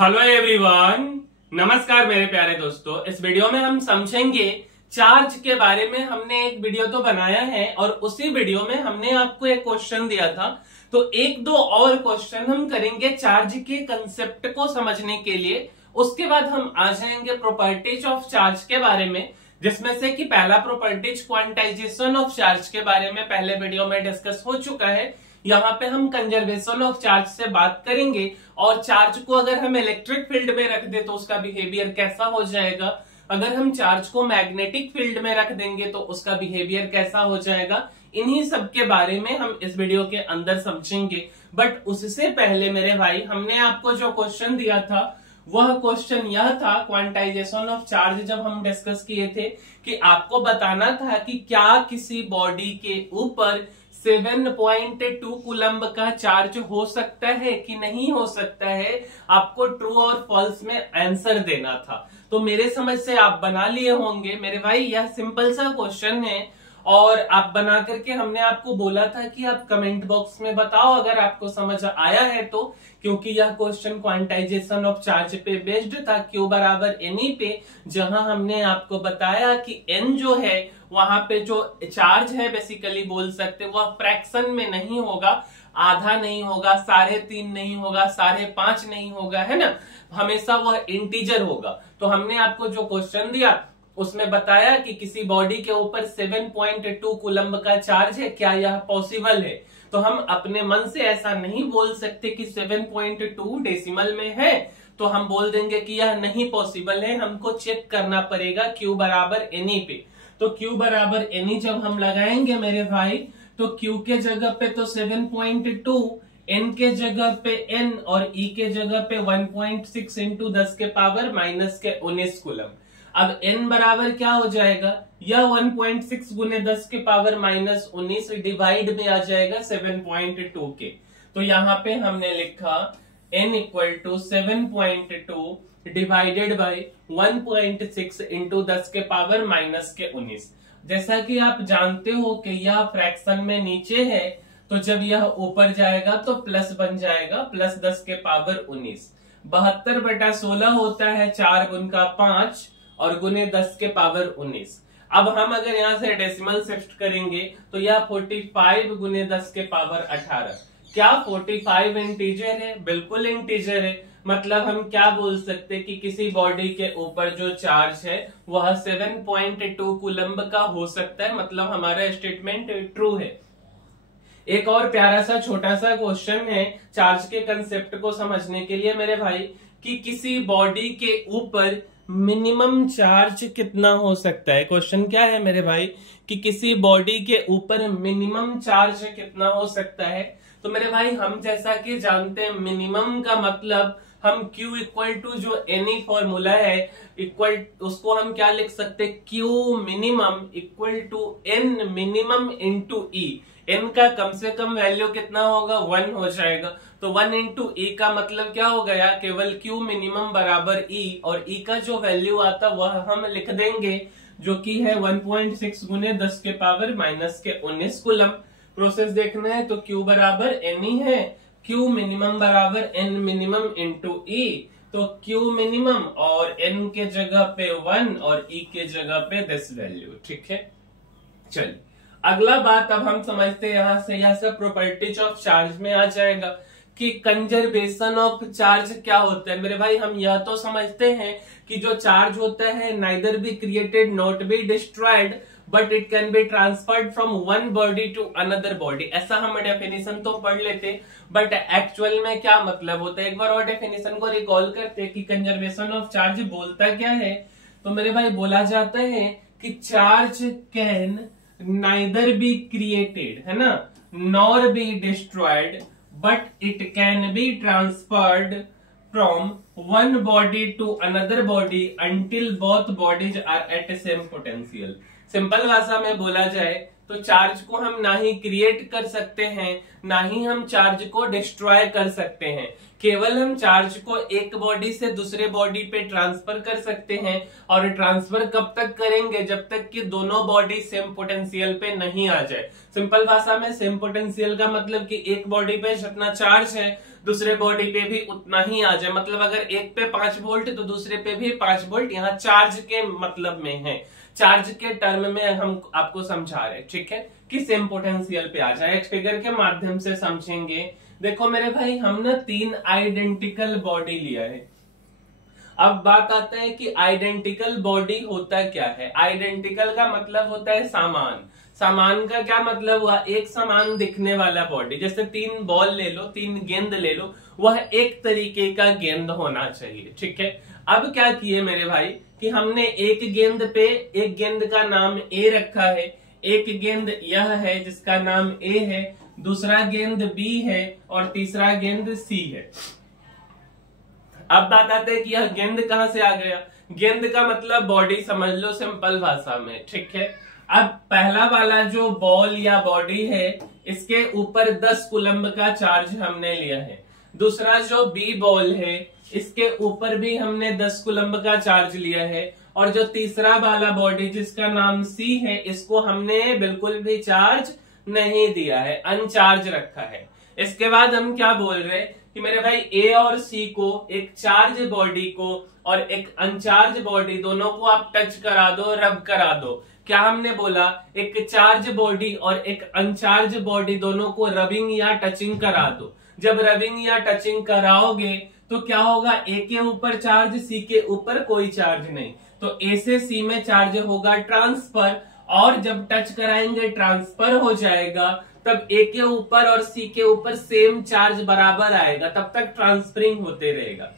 Hello everyone, नमस्कार मेरे प्यारे दोस्तों। इस वीडियो में हम समझेंगे चार्ज के बारे में। हमने एक वीडियो तो बनाया है और उसी वीडियो में हमने आपको एक क्वेश्चन दिया था, तो एक दो और क्वेश्चन हम करेंगे चार्ज के कंसेप्ट को समझने के लिए। उसके बाद हम आ जाएंगे प्रॉपर्टीज ऑफ चार्ज के बारे में, जिसमें से कि पहला प्रॉपर्टीज क्वांटाइजेशन ऑफ चार्ज के बारे में पहले वीडियो में डिस्कस हो चुका है। यहाँ पे हम कंजर्वेशन ऑफ चार्ज से बात करेंगे और चार्ज को अगर हम इलेक्ट्रिक फील्ड में रख दे तो उसका बिहेवियर कैसा हो जाएगा, अगर हम चार्ज को मैग्नेटिक फील्ड में रख देंगे तो उसका बिहेवियर कैसा हो जाएगा। इन्हीं सब के बारे में हम इस वीडियो के अंदर समझेंगे। बट उससे पहले मेरे भाई, हमने आपको जो क्वेश्चन दिया था वह क्वेश्चन यह था क्वांटाइजेशन ऑफ चार्ज। जब हम डिस्कस किए थे कि आपको बताना था कि क्या किसी बॉडी के ऊपर 7.2 कूलम्ब का चार्ज हो सकता है कि नहीं हो सकता है, आपको ट्रू और फॉल्स में आंसर देना था। तो मेरे समझ से आप बना लिए होंगे मेरे भाई। यह सिंपल सा क्वेश्चन है और आप बना करके हमने आपको बोला था कि आप कमेंट बॉक्स में बताओ अगर आपको समझ आया है तो, क्योंकि यह क्वेश्चन क्वांटाइजेशन ऑफ चार्ज पे बेस्ड था, Q बराबर NE पे, जहां हमने आपको बताया कि N जो है वहां पे जो चार्ज है बेसिकली बोल सकते वह फ्रैक्शन में नहीं होगा, आधा नहीं होगा, 3.5 नहीं होगा, 5.5 नहीं होगा, है ना, हमेशा वह इंटीजर होगा। तो हमने आपको जो क्वेश्चन दिया उसमें बताया कि किसी बॉडी के ऊपर 7.2 कूलम्ब का चार्ज है, क्या यह पॉसिबल है। तो हम अपने मन से ऐसा नहीं बोल सकते कि 7.2 डेसिमल में है, तो हम बोल देंगे कि यह नहीं पॉसिबल है, हमको चेक करना पड़ेगा Q बराबर NE पे। तो Q बराबर NE जब हम लगाएंगे मेरे भाई, तो Q के जगह पे तो 7.2, N के जगह पे N और E के जगह पे 1.6 इंटू 10 के पावर माइनस के 19 कूलम। अब N बराबर क्या हो जाएगा, यह 1.6 गुने 10 के पावर माइनस 19 डिवाइड में आ जाएगा 7.2 के। तो यहाँ पे हमने लिखा N equal to 7.2 divided by 1.6 into 10 के पावर माइनस के 19। जैसा कि आप जानते हो कि यह फ्रैक्शन में नीचे है, तो जब यह ऊपर जाएगा तो प्लस बन जाएगा, प्लस 10 के पावर 19। 72/16 होता है 4 गुण का 5 और गुने 10 के पावर 19। अब हम अगर यहाँ से डेसिमल शिफ्ट करेंगे तो यह 45 गुने 10 के पावर 18। क्या 45 इंटीजर है? बिल्कुल इंटीजर है। मतलब हम क्या बोल सकते कि किसी बॉडी के ऊपर जो चार्ज है वह 7.2 कूलम्ब का हो सकता है, मतलब हमारा स्टेटमेंट ट्रू है। एक और प्यारा सा छोटा सा क्वेश्चन है चार्ज के कंसेप्ट को समझने के लिए मेरे भाई, कि किसी बॉडी के ऊपर मिनिमम चार्ज कितना हो सकता है। क्वेश्चन क्या है मेरे भाई कि किसी बॉडी के ऊपर मिनिमम चार्ज कितना हो सकता है। तो मेरे भाई हम जैसा कि जानते हैं मिनिमम का मतलब हम Q इक्वल टू जो NE फॉर्मूला है इक्वल, उसको हम क्या लिख सकते हैं, Q minimum equal to N minimum into E। N का कम से कम वैल्यू कितना होगा, 1 हो जाएगा। तो 1 इंटू E का मतलब क्या हो गया, केवल Q मिनिमम बराबर E, और E का जो वैल्यू आता वह हम लिख देंगे जो कि है 1.6 गुने 10 के पावर माइनस के 19 कूलम। प्रोसेस देखना है तो Q बराबर NE है, Q मिनिमम बराबर N मिनिमम इंटू E। तो Q मिनिमम और N के जगह पे 1 और E के जगह पे 10 वैल्यू, ठीक है। चलिए अगला बात अब हम समझते हैं, यहाँ से यह सब प्रॉपर्टीज ऑफ चार्ज में आ जाएगा कि कंजर्वेशन ऑफ चार्ज क्या होता है। मेरे भाई हम यह तो समझते हैं कि जो चार्ज होता है neither be created not be destroyed but it can be transferred from one body to another body. ऐसा हम डेफिनेशन तो पढ़ लेते, बट एक्चुअल में क्या मतलब होता है, एक बार और डेफिनेशन को रिकॉल करते कि कंजर्वेशन ऑफ चार्ज बोलता क्या है। तो मेरे भाई बोला जाता है कि charge can neither be created, है ना, nor be destroyed but it can be transferred from one body to another body until both bodies are at same potential. Simple भाषा में बोला जाए तो चार्ज को हम ना ही क्रिएट कर सकते हैं, ना ही हम चार्ज को डिस्ट्रॉय कर सकते हैं। केवल हम चार्ज को एक बॉडी से दूसरे बॉडी पे ट्रांसफर कर सकते हैं, और ट्रांसफर कब तक करेंगे, जब तक कि दोनों बॉडी सेम पोटेंशियल पे नहीं आ जाए। सिंपल भाषा में सेम पोटेंशियल का मतलब कि एक बॉडी पे जितना चार्ज है दूसरे बॉडी पे भी उतना ही आ जाए। मतलब अगर एक पे 5 वोल्ट तो दूसरे पे भी 5 वोल्ट, यहाँ चार्ज के मतलब में है, चार्ज के टर्म में हम आपको समझा रहे, ठीक है, कि सेम पोटेंशियल पे आ जाए। एक फिगर के माध्यम से समझेंगे। देखो मेरे भाई, हम ना 3 आइडेंटिकल बॉडी लिया है। अब बात आता है कि आइडेंटिकल बॉडी होता क्या है। आइडेंटिकल का मतलब होता है सामान। सामान का क्या मतलब हुआ, एक समान दिखने वाला बॉडी। जैसे 3 बॉल ले लो, 3 गेंद ले लो, वह एक तरीके का गेंद होना चाहिए, ठीक है। अब क्या किए मेरे भाई कि हमने एक गेंद पे, एक गेंद का नाम ए रखा है, एक गेंद यह है जिसका नाम ए है, दूसरा गेंद बी है और तीसरा गेंद सी है। अब बात आते हैं कि यह गेंद कहां से आ गया। गेंद का मतलब बॉडी समझ लो सिंपल भाषा में, ठीक है। अब पहला वाला जो बॉल या बॉडी है, इसके ऊपर 10 कूलम्ब का चार्ज हमने लिया है। दूसरा जो बी बॉल है, इसके ऊपर भी हमने 10 कूलम्ब का चार्ज लिया है। और जो तीसरा वाला बॉडी जिसका नाम सी है, इसको हमने बिल्कुल भी चार्ज नहीं दिया है, अनचार्ज रखा है। इसके बाद हम क्या बोल रहे हैं कि मेरे भाई ए और सी को, एक चार्ज बॉडी को और एक अनचार्ज बॉडी, दोनों को आप टच करा दो, रब करा दो। क्या हमने बोला, एक चार्ज बॉडी और एक अनचार्ज बॉडी दोनों को रबिंग या टचिंग करा दो। जब रबिंग या टचिंग कराओगे तो क्या होगा, ए के ऊपर चार्ज, सी के ऊपर कोई चार्ज नहीं, तो ए से सी में चार्ज होगा ट्रांसफर, और जब टच कराएंगे ट्रांसफर हो जाएगा, तब ए के ऊपर और सी के ऊपर सेम चार्ज बराबर आएगा, तब तक ट्रांसफरिंग होते रहेगा।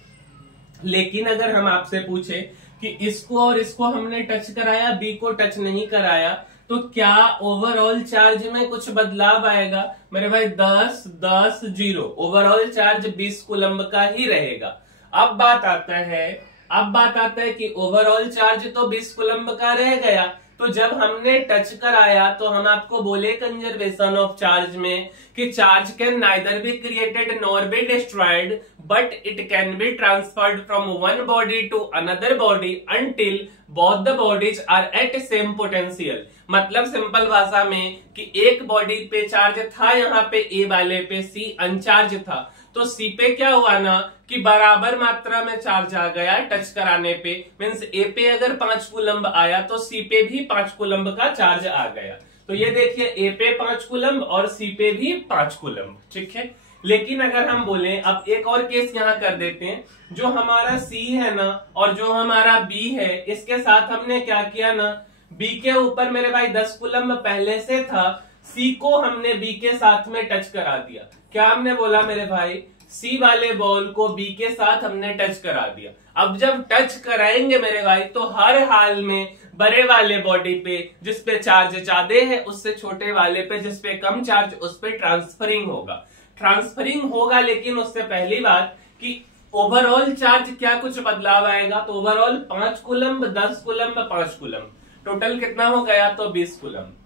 लेकिन अगर हम आपसे पूछे कि इसको और इसको हमने टच कराया, बी को टच नहीं कराया, तो क्या ओवरऑल चार्ज में कुछ बदलाव आएगा? मेरे भाई 10 10 0, ओवरऑल चार्ज 20 कूलम्ब का ही रहेगा। अब बात आता है कि ओवरऑल चार्ज तो 20 कूलम्ब का रह गया, तो जब हमने टच कराया तो हम आपको बोले कंजर्वेशन ऑफ चार्ज में कि charge can neither be created nor be destroyed, but it can be transferred from one body to another body until both the bodies are at same potential. मतलब simple भाषा में कि एक body पे charge था, यहाँ पे ए वाले पे सी अनचार्ज था, तो सी पे क्या हुआ ना कि बराबर मात्रा में चार्ज आ गया टच कराने पे। मीन्स ए पे अगर 5 कूलम्ब आया तो सी पे भी 5 कूलम्ब का चार्ज आ गया। तो ये देखिए, ए पे 5 कूलम्ब और सी पे भी 5 कूलम्ब, ठीक है। लेकिन अगर हम बोले, अब एक और केस यहाँ कर देते हैं, जो हमारा सी है ना और जो हमारा बी है, इसके साथ हमने क्या किया ना, बी के ऊपर मेरे भाई 10 कूलम्ब पहले से था, सी को हमने बी के साथ में टच करा दिया। क्या हमने बोला मेरे भाई, सी वाले बॉल को बी के साथ हमने टच करा दिया। अब जब टच कराएंगे मेरे भाई, तो हर हाल में बड़े वाले बॉडी पे जिस पे चार्ज ज्यादा है, उससे छोटे वाले पे जिस पे कम चार्ज, उस पे ट्रांसफरिंग होगा। लेकिन उससे पहली बात कि ओवरऑल चार्ज क्या कुछ बदलाव आएगा, तो overall 5 coulomb 10 coulomb 5 coulomb, total कितना हो गया, तो 20 कूलम्ब।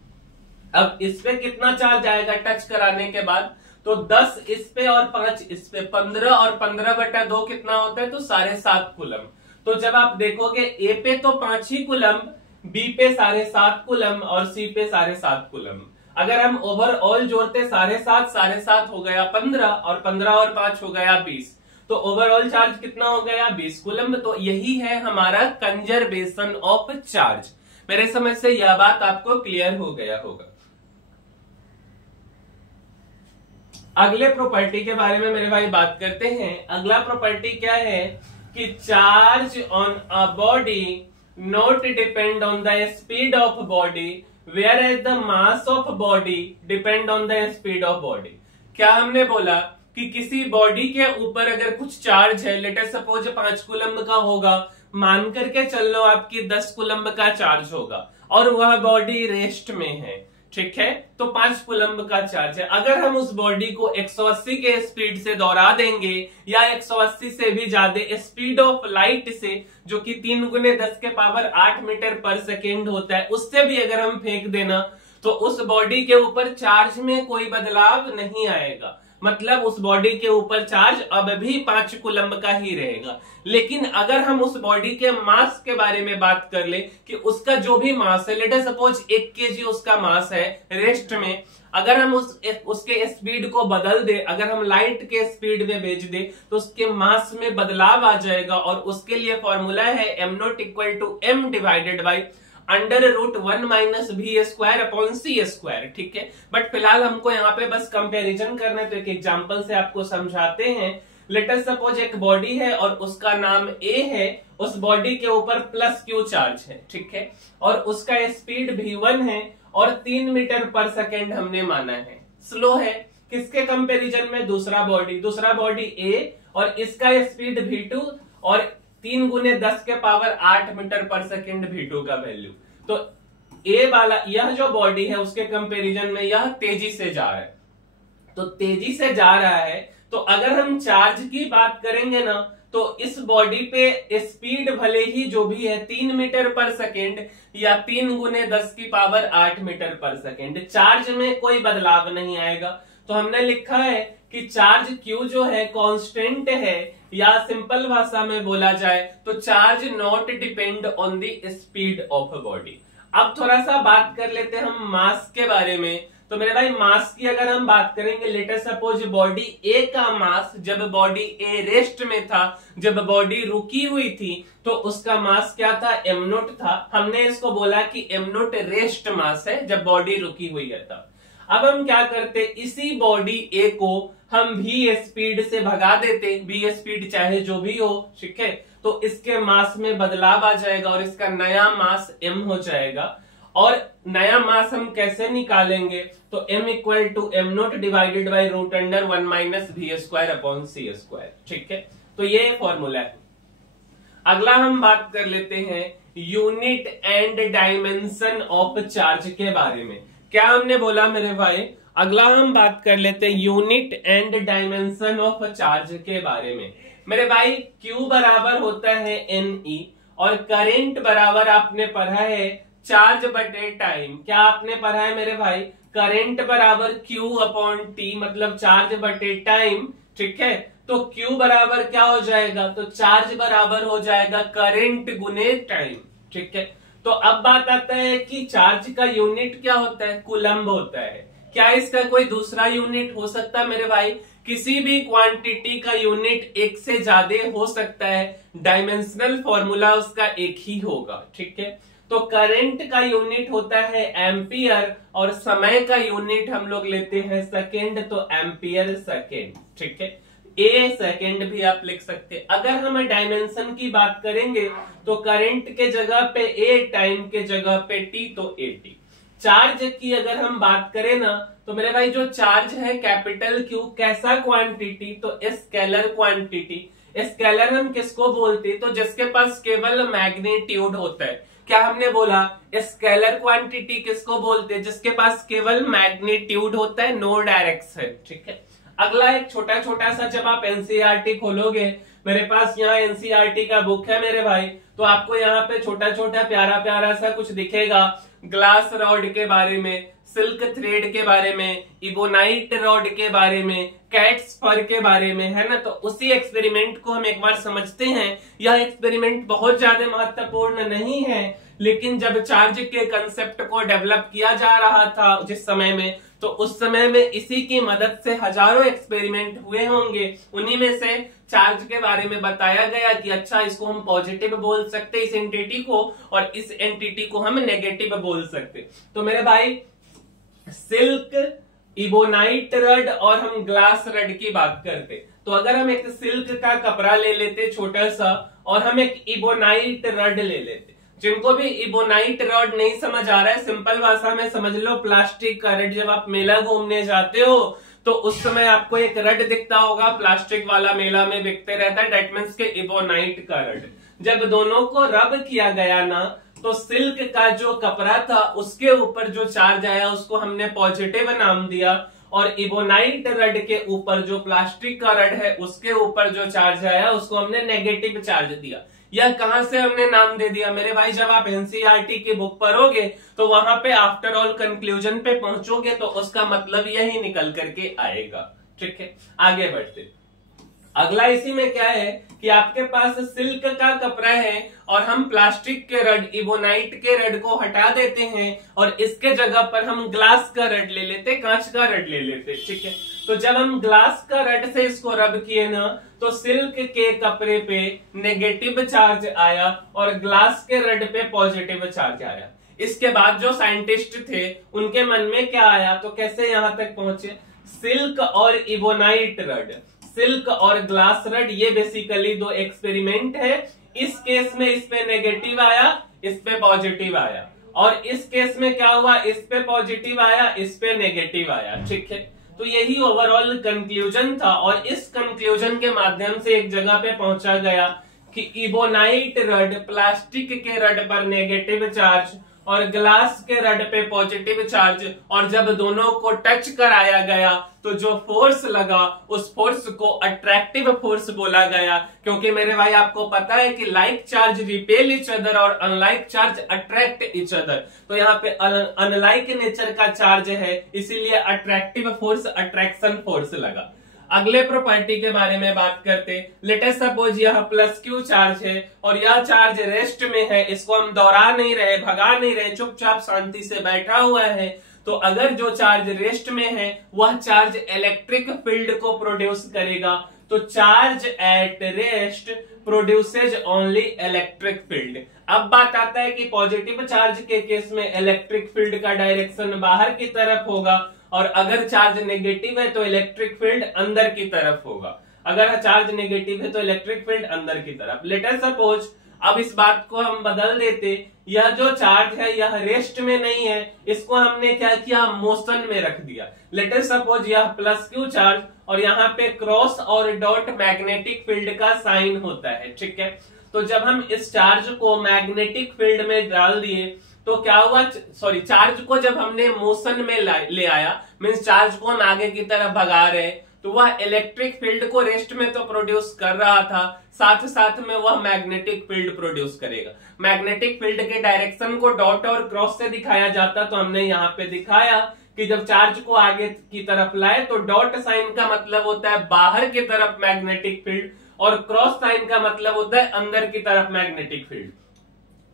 अब इस पे कितना चार्ज आएगा टच कराने के बाद, तो 10 इस पे और 5 इस पे, 15 और 15/2 कितना होता है, तो 7.5 कूलम्ब। तो जब आप देखोगे ए पे तो 5 ही कूलम्ब, बी पे 7.5 कूलम्ब और सी पे 7.5 कूलम्ब। अगर हम ओवरऑल जोड़ते 7.5 हो गया 15, और 15 और 5 हो गया 20, तो ओवरऑल चार्ज कितना हो गया, 20 कूलम्ब। तो यही है हमारा कंजर्वेशन ऑफ चार्ज। मेरे समझ से यह बात आपको क्लियर हो गया होगा। अगले प्रॉपर्टी के बारे में मेरे भाई बात करते हैं। अगला प्रॉपर्टी क्या है कि charge on a body not depend on the speed of body, whereas the mass of body depend on the speed of body. क्या हमने बोला कि किसी बॉडी के ऊपर अगर कुछ चार्ज है, लेट अस सपोज 5 कूलम्ब का होगा, मान करके चल लो आपकी 10 कूलम्ब का चार्ज होगा, और वह बॉडी रेस्ट में है, ठीक है, तो 5 कूलम्ब का चार्ज है। अगर हम उस बॉडी को 180 के स्पीड से दौड़ा देंगे, या 180 से भी ज्यादा स्पीड ऑफ लाइट से, जो कि 3 × 10⁸ मीटर पर सेकेंड होता है, उससे भी अगर हम फेंक देना, तो उस बॉडी के ऊपर चार्ज में कोई बदलाव नहीं आएगा, मतलब उस बॉडी के ऊपर चार्ज अब भी 5 कूलम्ब का ही रहेगा। लेकिन अगर हम उस बॉडी के मास के बारे में बात कर ले कि उसका जो भी मास है, लेट अस सपोज 1 kg उसका मास है रेस्ट में, अगर हम उसके स्पीड को बदल दे, अगर हम लाइट के स्पीड में भेज दे तो उसके मास में बदलाव आ जाएगा। और उसके लिए फॉर्मूला है m0 equal to m divided by √1 - v square upon c square. ठीक है, बट फिलहाल हमको यहाँ पे बस कंपैरिजन करना है, तो एक एग्जांपल से आपको समझाते हैं। लेट अस सपोज एक बॉडी है और उसका नाम A है, उस बॉडी के ऊपर +q चार्ज है, ठीक है, और उसका स्पीड v1 है और 3 मीटर पर सेकेंड हमने माना है, स्लो है। किसके कंपैरिजन में? दूसरा बॉडी A और इसका स्पीड v2 और 3 × 10⁸ मीटर पर सेकेंड v2 का वैल्यू। तो A वाला यह जो बॉडी है उसके कंपैरिजन में यह तेजी से जा रहा है, तो तेजी से जा रहा है। तो अगर हम चार्ज की बात करेंगे ना, तो इस बॉडी पे स्पीड भले ही जो भी है 3 मीटर पर सेकेंड या 3 × 10⁸ मीटर पर सेकेंड, चार्ज में कोई बदलाव नहीं आएगा। तो हमने लिखा है कि चार्ज Q जो है कांस्टेंट है, या सिंपल भाषा में बोला जाए तो charge not depend on the speed of body. अब थोड़ा सा बात कर लेते हैं हम मास के बारे में। तो मेरे भाई मास की अगर हम बात करेंगे, let us suppose body A का मास जब बॉडी A रेस्ट में था, जब बॉडी रुकी हुई थी, तो उसका मास क्या था? m0 था। हमने इसको बोला कि m0 रेस्ट मास है जब बॉडी रुकी हुई है तब। अब हम क्या करते, इसी बॉडी A को हम v स्पीड से भगा देते, v स्पीड चाहे जो भी हो, ठीक है, तो इसके मास में बदलाव आ जाएगा और इसका नया मास m हो जाएगा। और नया मास हम कैसे निकालेंगे? तो m equal to m0 divided by √1 - v square upon c square, ठीक है। तो ये फॉर्मूला है। अगला हम बात कर लेते हैं unit and dimension of charge के बारे में। क्या हमने बोला मेरे भाई? अगला हम बात कर लेते हैं unit and dimension of charge के बारे में। मेरे भाई Q बराबर होता है NE और करंट बराबर आपने पढ़ा है चार्ज बटे टाइम। क्या आपने पढ़ा है मेरे भाई? करंट बराबर Q अपॉन T, मतलब चार्ज बटे टाइम, ठीक है। तो Q बराबर क्या हो जाएगा? तो चार्ज बराबर हो जाएगा करंट गुने टाइम, ठीक है। तो अब बात आता है कि चार्ज का यूनिट क्या होता है? कूलम्ब होता है। क्या इसका कोई दूसरा यूनिट हो सकता है मेरे भाई? किसी भी क्वांटिटी का यूनिट एक से ज्यादा हो सकता है, डायमेंशनल फॉर्मूला उसका एक ही होगा, ठीक है। तो करंट का यूनिट होता है एम्पियर और समय का यूनिट हम लोग लेते हैं सेकेंड, तो एम्पियर सेकेंड, ठीक है। ए सेकेंड भी आप लिख सकते। अगर हम डायमेंशन की बात करेंगे तो करंट के जगह पे ए, टाइम के जगह पे टी, तो एटी। चार्ज की अगर हम बात करें ना, तो मेरे भाई जो चार्ज है कैपिटल क्यू, कैसा क्वांटिटी? तो स्केलर क्वांटिटी। स्केलर हम किसको बोलते हैं? तो जिसके पास केवल मैग्नीट्यूड होता है। क्या हमने बोला? स्केलर क्वांटिटी किसको बोलते हैं? जिसके पास केवल मैग्नीट्यूड होता है, नो डायरेक्शन, ठीक है। अगला एक छोटा छोटा सा, जब आप एनसीईआरटी खोलोगे, मेरे पास यहाँ एनसीईआरटी का बुक है मेरे भाई, तो आपको यहाँ पे छोटा छोटा प्यारा प्यारा सा कुछ दिखेगा, ग्लास रॉड के बारे में, सिल्क थ्रेड के बारे में, इबोनाइट रॉड के बारे में, कैट्स फर के बारे में, है ना। तो उसी एक्सपेरिमेंट को हम एक बार समझते हैं। यह एक्सपेरिमेंट बहुत ज्यादा महत्वपूर्ण नहीं है, लेकिन जब चार्ज के कंसेप्ट को डेवलप किया जा रहा था जिस समय में, तो उस समय में इसी की मदद से हजारों एक्सपेरिमेंट हुए होंगे। उन्हीं में से चार्ज के बारे में बताया गया कि अच्छा, इसको हम पॉजिटिव बोल सकते इस एंटिटी को, और इस एंटिटी को हम नेगेटिव बोल सकते। तो मेरे भाई सिल्क, इबोनाइट रड और हम ग्लास रड की बात करते, तो अगर हम एक सिल्क का कपड़ा ले लेते छोटा सा, और हम एक इबोनाइट रड ले लेते। जिनको भी इबोनाइट रॉड नहीं समझ आ रहा है, सिंपल भाषा में समझ लो प्लास्टिक का रड। जब आप मेला घूमने जाते हो तो उस समय आपको एक रड दिखता होगा, प्लास्टिक वाला मेला में बिकते रहता है, डेट मीन्स के इबोनाइट का रड। जब दोनों को रब किया गया ना, तो सिल्क का जो कपड़ा था उसके ऊपर जो चार्ज आया उसको हमने पॉजिटिव नाम दिया, और इबोनाइट रड के ऊपर जो प्लास्टिक का रड है उसके ऊपर जो चार्ज आया उसको हमने नेगेटिव चार्ज दिया। यह कहां से हमने नाम दे दिया मेरे भाई? जब आप एनसीईआरटी की बुक पढ़ोगे तो वहां पे आफ्टर ऑल कंक्लूजन पे पहुंचोगे तो उसका मतलब यही निकल करके आएगा। ठीक है, आगे बढ़ते। अगला इसी में क्या है कि आपके पास सिल्क का कपड़ा है और हम प्लास्टिक के रड, इबोनाइट के रड को हटा देते हैं और इसके जगह पर हम ग्लास का रड ले लेते, कांच का रड ले लेते। ठीक है, तो जब हम ग्लास का रड से इसको रब किए ना तो सिल्क के कपड़े पे नेगेटिव चार्ज आया और ग्लास के रड पे पॉजिटिव चार्ज आया। इसके बाद जो साइंटिस्ट थे उनके मन में क्या आया, तो कैसे यहां तक पहुंचे? सिल्क और इबोनाइट रड, सिल्क और ग्लास रड, ये बेसिकली दो एक्सपेरिमेंट है। इस केस में इस पे नेगेटिव आया, इस पे पॉजिटिव आया, और इस केस में क्या हुआ, इस पे पॉजिटिव आया, इस पे नेगेटिव आया। ठीक है, तो यही ओवरऑल कंक्लूजन था और इस कंक्लूजन के माध्यम से एक जगह पे पहुंचा गया कि इबोनाइट रड, प्लास्टिक के रड पर नेगेटिव चार्ज और ग्लास के रड पे पॉजिटिव चार्ज, और जब दोनों को टच कराया गया तो जो फोर्स लगा उस फोर्स को अट्रैक्टिव फोर्स बोला गया। क्योंकि मेरे भाई आपको पता है कि like charge repel each other और unlike charge attract each other, तो यहाँ पे अनलाइक नेचर का चार्ज है, इसीलिए अट्रैक्टिव फोर्स अट्रैक्शन फोर्स लगा। अगले प्रॉपर्टी के बारे में बात करते। लेट अस सपोज यह प्लस क्यू चार्ज है और यह चार्ज रेस्ट में है, इसको हम दौड़ा नहीं रहे, भगा नहीं रहे, चुपचाप शांति से बैठा हुआ है। तो अगर जो चार्ज रेस्ट में है वह चार्ज इलेक्ट्रिक फील्ड को प्रोड्यूस करेगा। तो charge at rest produces only electric field. अब बात आता है कि पॉजिटिव चार्ज के केस में इलेक्ट्रिक फील्ड का डायरेक्शन बाहर की तरफ होगा और अगर चार्ज नेगेटिव है तो इलेक्ट्रिक फील्ड अंदर की तरफ होगा। अगर चार्ज नेगेटिव है तो इलेक्ट्रिक फील्ड अंदर की तरफ। लेट अस सपोज, अब इस बात को हम बदल देते, यह जो चार्ज है यह रेस्ट में नहीं है, इसको हमने क्या किया, मोशन में रख दिया। लेट अस सपोज यह प्लस क्यू चार्ज और यहाँ पे क्रॉस और डॉट मैग्नेटिक फील्ड का साइन होता है। ठीक है, तो जब हम इस चार्ज को मैग्नेटिक फील्ड में डाल दिए तो क्या हुआ, सॉरी, चार्ज को जब हमने मोशन में ले आया, मीन्स चार्ज को हम आगे की तरफ भगा रहे, तो वह इलेक्ट्रिक फील्ड को रेस्ट में तो प्रोड्यूस कर रहा था, साथ साथ में वह मैग्नेटिक फील्ड प्रोड्यूस करेगा। मैग्नेटिक फील्ड के डायरेक्शन को डॉट और क्रॉस से दिखाया जाता, तो हमने यहाँ पे दिखाया कि जब चार्ज को आगे की तरफ लाए तो डॉट साइन का मतलब होता है बाहर की तरफ मैग्नेटिक फील्ड और क्रॉस साइन का मतलब होता है अंदर की तरफ मैग्नेटिक फील्ड।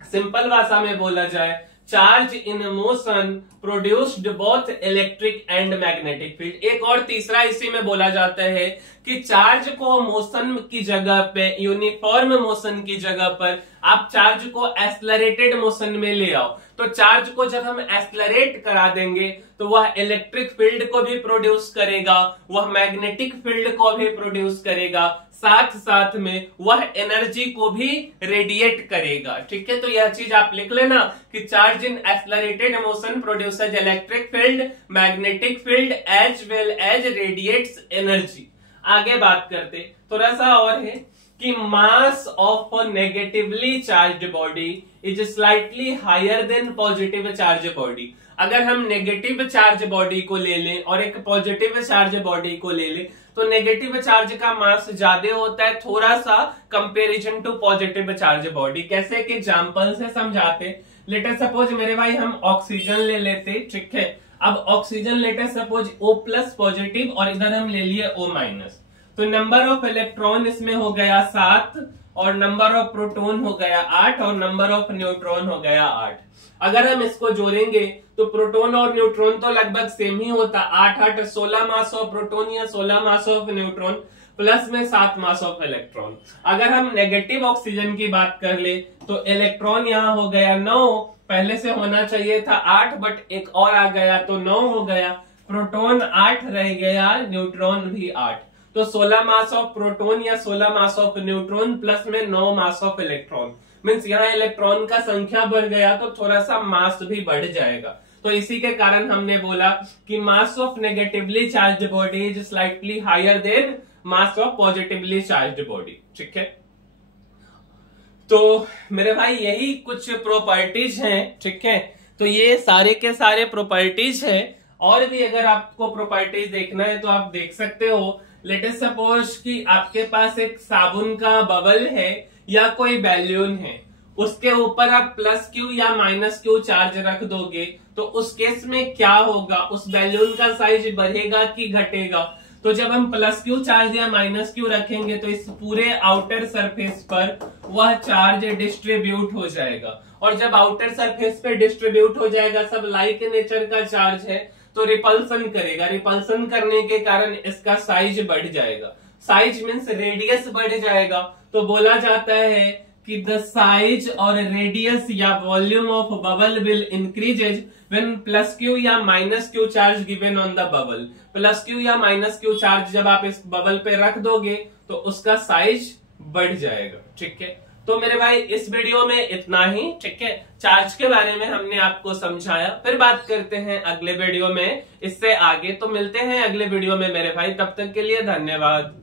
सिंपल भाषा में बोला जाए, charge in motion produced both electric and magnetic field. एक और तीसरा इसी में बोला जाता है कि चार्ज को मोशन की जगह पे, यूनिफॉर्म मोशन की जगह पर आप चार्ज को एक्सेलरेटेड मोशन में ले आओ। तो चार्ज को जब हम एक्सेलरेट करा देंगे तो वह इलेक्ट्रिक फील्ड को भी प्रोड्यूस करेगा, वह मैग्नेटिक फील्ड को भी प्रोड्यूस करेगा, साथ साथ में वह एनर्जी को भी रेडिएट करेगा। ठीक है, तो यह चीज आप लिख लेना कि charge in accelerated motion produces electric field, magnetic field as well as radiates energy. आगे बात करते, थोड़ा सा और है कि mass of negatively charged body is slightly higher than positive charge body. अगर हम नेगेटिव चार्ज बॉडी को ले लें और एक पॉजिटिव चार्ज बॉडी को ले लें तो नेगेटिव चार्ज का मास ज्यादा होता है थोड़ा सा comparison to positive charge body. कैसे कि एग्जांपल से समझाते। लेट अस सपोज मेरे भाई हम ऑक्सीजन ले लेते, ठीक है। अब oxygen let us suppose O plus positive और इधर हम ले लिए O माइनस, तो नंबर ऑफ इलेक्ट्रॉन इसमें हो गया 7 और नंबर ऑफ प्रोटॉन हो गया 8 और नंबर ऑफ न्यूट्रॉन हो गया 8। अगर हम इसको जोड़ेंगे तो प्रोटॉन और न्यूट्रॉन तो लगभग सेम ही होता, 8 8 16 मास ऑफ प्रोटॉन या 16 मास ऑफ न्यूट्रॉन प्लस में 7 मास ऑफ इलेक्ट्रॉन। अगर हम नेगेटिव ऑक्सीजन की बात कर ले तो इलेक्ट्रॉन यहाँ हो गया 9, पहले से होना चाहिए था 8 बट एक और आ गया तो 9 हो गया, प्रोटॉन 8 रह गया, न्यूट्रॉन भी 8, तो 16 मास ऑफ प्रोटॉन या 16 मास ऑफ न्यूट्रॉन प्लस में 9 मास ऑफ इलेक्ट्रॉन। मीन्स यहाँ इलेक्ट्रॉन का संख्या बढ़ गया तो थोड़ा सा मास भी बढ़ जाएगा। तो इसी के कारण हमने बोला कि mass of negatively charged body is slightly higher than mass of positively charged body. ठीक है, तो मेरे भाई यही कुछ प्रॉपर्टीज हैं। ठीक है, तो ये सारे के सारे प्रॉपर्टीज हैं। और भी अगर आपको प्रॉपर्टीज देखना है तो आप देख सकते हो। लेट अस सपोज कि आपके पास एक साबुन का बबल है, या कोई बैलून है, उसके ऊपर आप प्लस क्यू या माइनस क्यू चार्ज रख दोगे तो उस केस में क्या होगा, उस बैलून का साइज बढ़ेगा कि घटेगा। तो जब हम प्लस क्यू चार्ज या माइनस क्यू रखेंगे तो इस पूरे आउटर सरफेस पर वह चार्ज डिस्ट्रीब्यूट हो जाएगा, और जब आउटर सरफेस पे डिस्ट्रीब्यूट हो जाएगा, सब लाइक नेचर का चार्ज है तो रिपल्सन करेगा, रिपल्सन करने के कारण इसका साइज बढ़ जाएगा। साइज मीन्स रेडियस बढ़ जाएगा। तो बोला जाता है कि द साइज और रेडियस या volume of bubble will increases when plus q या minus q charge given on the bubble. Plus q या माइनस क्यू चार्ज जब आप इस बबल पे रख दोगे तो उसका साइज बढ़ जाएगा। ठीक है, तो मेरे भाई इस वीडियो में इतना ही। ठीक है, चार्ज के बारे में हमने आपको समझाया, फिर बात करते हैं अगले वीडियो में इससे आगे। तो मिलते हैं अगले वीडियो में मेरे भाई, तब तक के लिए धन्यवाद।